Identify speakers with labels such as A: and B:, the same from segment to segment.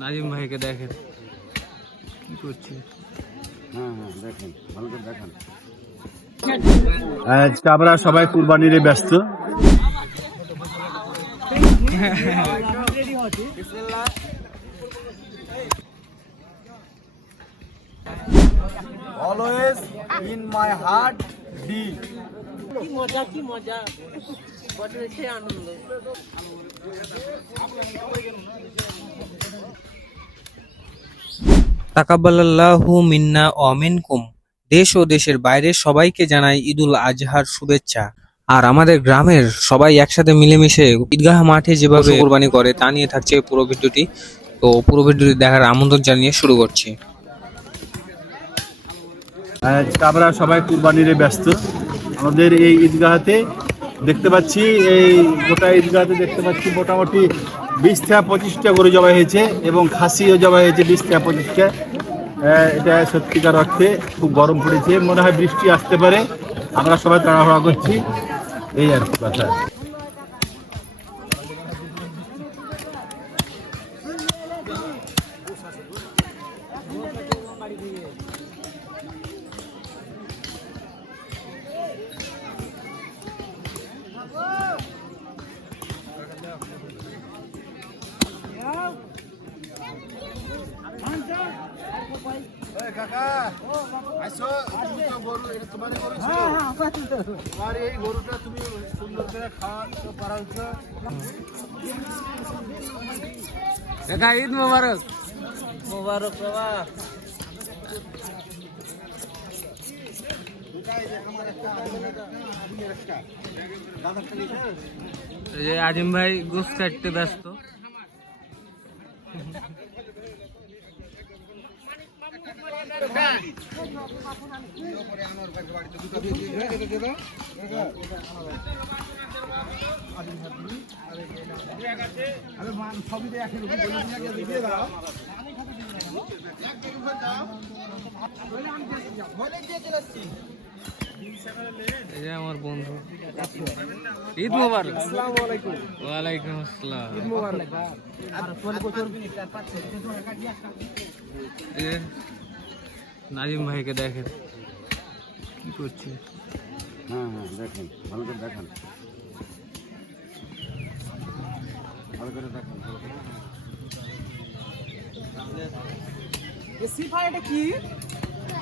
A: নাজিম ভাইকে দেখেন। কি করছে?
B: হ্যাঁ হ্যাঁ দেখেন ভালো করে দেখেন।
C: আজকে আমরা সবাই কুরবানিরে ব্যস্ত।
B: Always in my heart D
D: কি মজা কি মজা। বছরের সেই আনন্দ।
A: তাকাব্বালাল্লাহু মিন্না ও মিনকুম। দেশ ও দেশের বাইরে সবাইকে জানাই ঈদুল আজহার শুভেচ্ছা। আর আমাদের গ্রামের সবাই একসাথে মিলেমিশে ঈদগাহ মাঠে যেভাবে কোরবানি করে তা নিয়ে থাকছে পুরো ভিডিওটি। তো পুরো ভিডিওটি দেখার আমন্ত্রণ জানিয়ে শুরু করছি।
C: আমরা সবাই কুরবানিরে ব্যস্ত। আমাদের এই ঈদগাহাতে দেখতে পাচ্ছি, এই গোটা ঈদগাহতে দেখতে পাচ্ছি মোটামুটি বিশ থেকে পঁচিশটা গরু জবাই হয়েছে এবং খাসিও জবাই হয়েছে বিশ থেকে পঁচিশটা এটা সত্যিকার অর্থে খুব গরম পড়েছে, মনে হয় বৃষ্টি আসতে পারে। আমরা সবাই তাড়াহুড়া করছি। এই আর কি কথা।
B: কাকা আসো তুমি তো গরু এটা তোমার গরু ছিল। তোমার এই গরুটা তুমি সুন্দর করে খাওয়া পারাচ্ছ
A: দেখা ঈদ মোবারক।
D: মোবারক বাবা।
A: এই আজিম ভাই গোস কাটতে ব্যস্ত। ছবি এই যে আমার বন্ধু। ঈদ মোবারক। ওয়ালাইকুম আসসালাম। এই যে নাজিম ভাইকে দেখেন। কি করছে?
B: হ্যাঁ হ্যাঁ দেখেন। ভালো করে দেখেন। ভালো করে দেখেন ভালো করে।
D: সিফা এটা কি?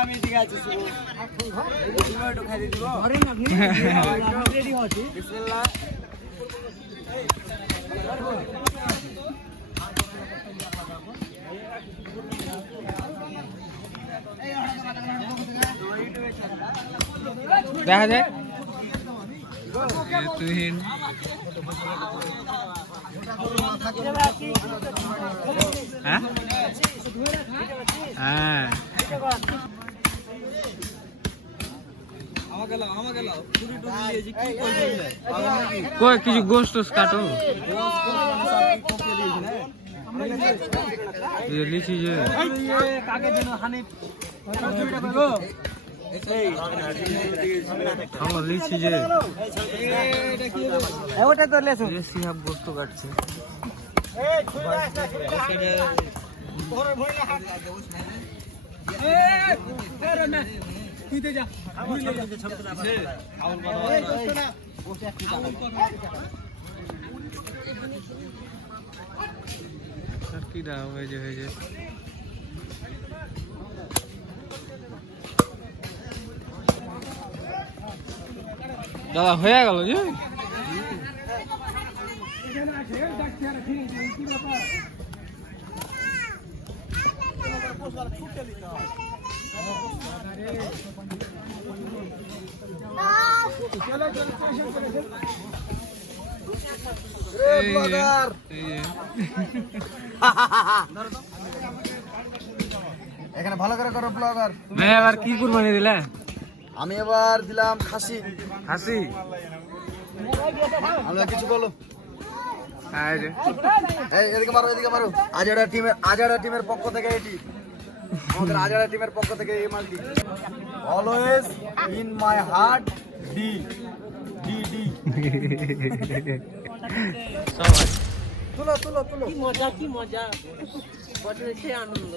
D: আমি ঠিক আছে একটু খাই দিব। রেডি হচ্ছি বিসমিল্লাহ।
A: দেখা যায় তুহিন হ্যাঁ? হ্যাঁ। কই কিছু টোস্ট কাটো? এই যে লিচি যে আমার লিচি যে
D: ওটা তো লেসু
A: এই যে সিহাব গোস্ত কাটছে কি দাও হয়েছে হয়েছে দাদা হয়ে গেল যে।
B: এখানে ভালো করে করো ব্লগার
A: ভাই আবার কি কুরবানি দিলে
B: আমি এবার দিলাম খাসি।
A: হাসি
B: আমরা কিছু বলো। এদিকে মারো এদিকে মারো। আজারা টিমের আজারা টিমের পক্ষ থেকে এটি। আমাদের আজারা টিমের পক্ষ থেকে এই মালটি। Always in my heart D D D তুলো তুলো তুলো।
D: কি মজা কি মজা। বছরের সে আনন্দ।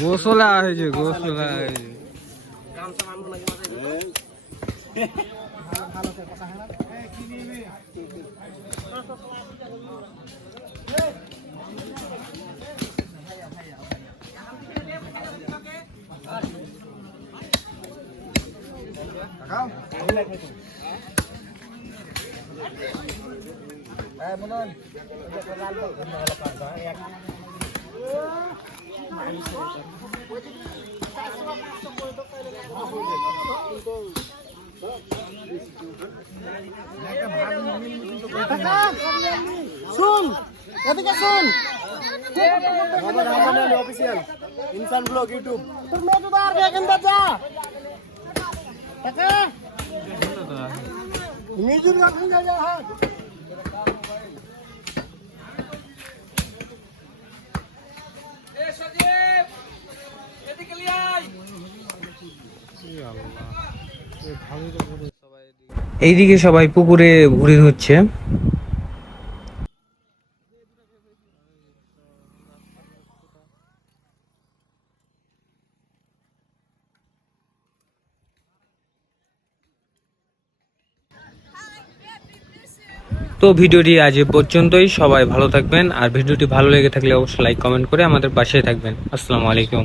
A: গোসলা হয়েছে গোসলা হয়েছে।
D: গামছা Sun, official. Insan blog YouTube. Ini juga enggak jahat.
A: এইদিকে সবাই পুকুরে ঘুরে হচ্ছে। তো ভিডিওটি আজ পর্যন্তই। সবাই ভালো থাকবেন। আর ভিডিওটি ভালো লেগে থাকলে অবশ্যই লাইক কমেন্ট করে আমাদের পাশে থাকবেন। আসসালামু আলাইকুম।